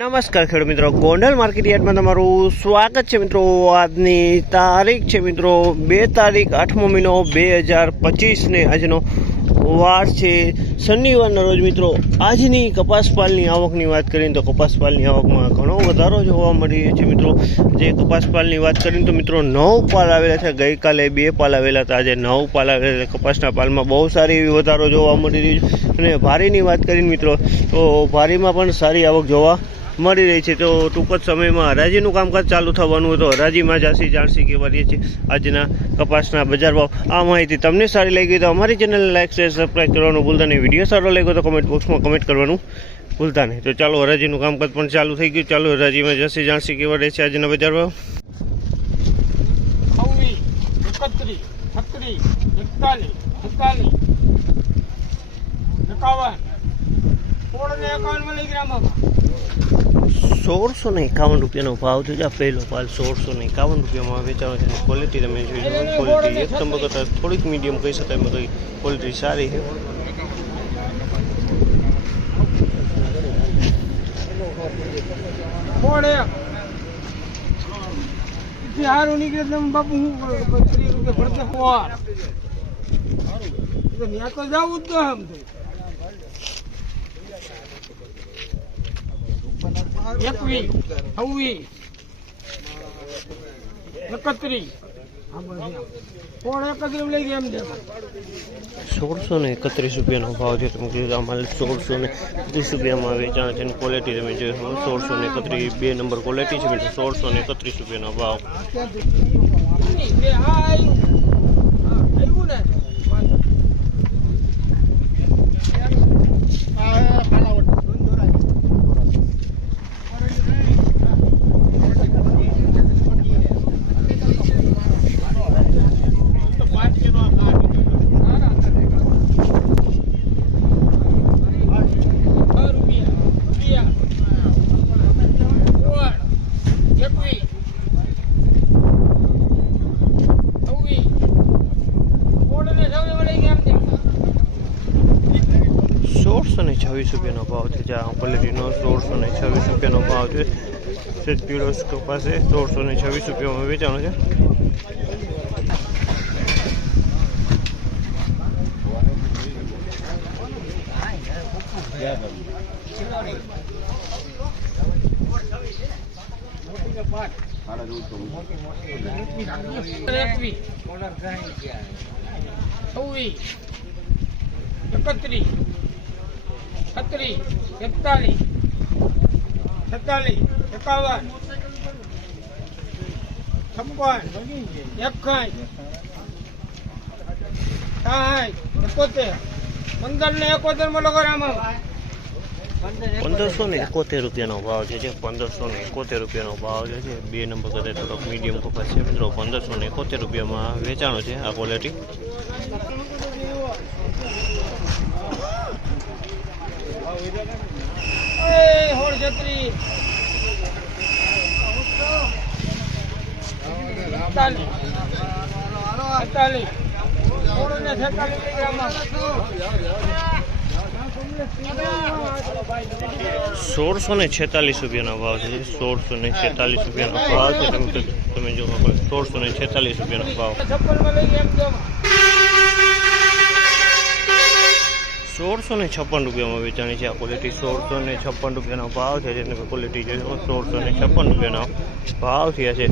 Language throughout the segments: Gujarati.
નમસ્કાર ખેડૂત મિત્રો. ગોંડલ માર્કેટ યાર્ડમાં તમારું સ્વાગત છે મિત્રો. આજની તારીખ છે મિત્રો બે તારીખ, આઠમો મહિનો બે હજાર પચીસને આજનો વાર છે. શનિવારના રોજ મિત્રો, આજની કપાસપાલની આવકની વાત કરીએ તો કપાસપાલની આવકમાં ઘણો વધારો જોવા મળી છે મિત્રો. જે કપાસપાલની વાત કરીએ તો મિત્રો, નવ પાલ આવેલા છે. ગઈકાલે બે પાલ આવેલા હતા. આજે નવ પાલ આવેલા છે. કપાસના પાલમાં બહુ સારી એવી વધારો જોવા મળી રહ્યો છે. અને ભારીની વાત કરીને મિત્રો, તો ભારીમાં પણ સારી આવક જોવા મળી રહી છે. તો ટૂંક જ સમયમાં હરાજીનું કામકાજ ચાલુ થવાનું હતું હરાજીમાં જાસી જાણસી કહેવા રહીએ છીએ આજના કપાસના બજાર ભાવ. આ માહિતી તમને સારી લાગી તો અમારી ચેનલને લાઈક, શેર સબસ્ક્રાઈબ કરવાનું ભૂલતા નહીં. વીડિયો સારો લાગ્યો તો કમેન્ટ બોક્સમાં કમેન્ટ કરવાનું ભૂલતા નહીં. તો ચાલો, હરાજીનું કામકાજ પણ ચાલુ થઈ ગયું. ચાલો, હરાજીમાં જાસી જાણસી કેવા રહે છે આજના બજાર ભાવ. એકત્રીસ, છત્રીસ, એકતાલીસ એકતાલીસ એકાવન સોળ ને એકાવન મળી ગ્રામમાં સોળસો ને એકાવન રૂપિયાનો ભાવ છે. આ પહેલો પાલ સોળસો ને એકાવન રૂપિયામાં વેચાણો છે ક્વોલિટી તમે જોઈ લો ક્વોલિટી એક નંબર કરતાં થોડીક મીડિયમ કહી શકાય એમાં કંઈ ક્વોલિટી સારી છે. હારું નીકળે તમે બાપુ હું કરું? ત્રીસ રૂપિયા ભરતે તો ત્યાં તો જવું જ ન આમ તો એકવીસ છવ્વીસ એકત્રીસ. સોળસો ને એકત્રીસ રૂપિયાનો ભાવ છે. તમે કીધું આમાં સોળસો ને ત્રીસ રૂપિયામાં વેચાણ છે અને ક્વોલિટી તમે શકો સોળસો ને એકત્રીસ બે નંબર ક્વોલિટી છે મિત્રો. સોળસો ને એકત્રીસ રૂપિયાનો ભાવ આ આવ્યું હા આવ્યું ને વાંધો એકવીસ છવ્વીસ કોડ ને સૌને મળી ગયા એમ છે સોળસો ને છવ્વીસ રૂપિયાનો ભાવ છે જ્યાં ક્વોલિટીનો સોળસો ને છવ્વીસ રૂપિયાનો ભાવ છે. સેજ પીળો પાસે સોળસો ને છવ્વીસ રૂપિયામાં વેચાણો છે. એકત્રીસ. છત્રીસ, એકતાલીસ, છેતાલીસ, એકાવન, છપ્પન એકાઈ સાઠ એકોતેર. પંદર ને એકોતેરમાં લોકો આમાં પંદરસો ને એકોતેર રૂપિયાનો ભાવ છે જે, પંદરસો ને એકોતેર રૂપિયાનો ભાવ છે બે નંબર કરતાં થોડોક મીડિયમ કપાસ છે. મિત્રો, પંદરસો ને એકોતેર રૂપિયામાં વેચાણો છે આ ક્વોલિટી એ હોળ છત્રીસ અડતાલીસ. સોળસો ને છેતાલીસ રૂપિયાનો ભાવ છે. સોળસો ને છેતાલીસ રૂપિયાનો ભાવ છે. તમે તમે જો સોળસો ને છેતાલીસ રૂપિયાનો ભાવ છપ્પનમાં લઈ ગયા એમ જો. સોળસો ને છપ્પન રૂપિયામાં વેચાણી છે. આ ક્વોલિટી સોળસો ને છપ્પન રૂપિયાનો ભાવ છે. જેને ક્વોલિટી છે સોળસો ને છપ્પન રૂપિયાનો ભાવ થયા છે.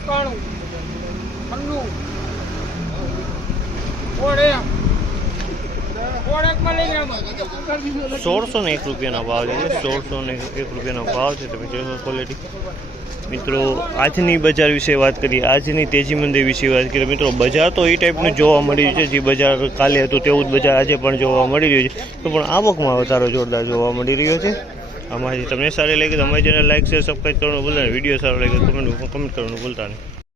એકાણું, છન્નું, સોળ એક. સોળ એકમાં લઈ ગયા આમાં. સોળસો ને એક રૂપિયાનો ભાવ છે સોળસો ને એક રૂપિયાનો ભાવ છે, તમે જોશો ક્વોલિટી મિત્રો, આજની બજાર વિશે વાત કરીએ, આજની તેજી મંદી વિશે વાત કરીએ. મિત્રો, બજાર તો એ ટાઈપનું જોવા મળી રહ્યું છે, જે બજાર કાલે હતું તેવું જ બજાર આજે પણ જોવા મળી રહ્યું છે. તો પણ આવકમાં વધારો જોરદાર જોવા મળી રહ્યો છે. અમારી તમને સારી લાગી તો અમારી ચેનલ લાઈક શેર સબસ્ક્રાઈબ કરવાનું ભૂલતા વીડિયો સારો લાગે કમેન્ટ કમેન્ટ કરવાનું ભૂલતા નહીં.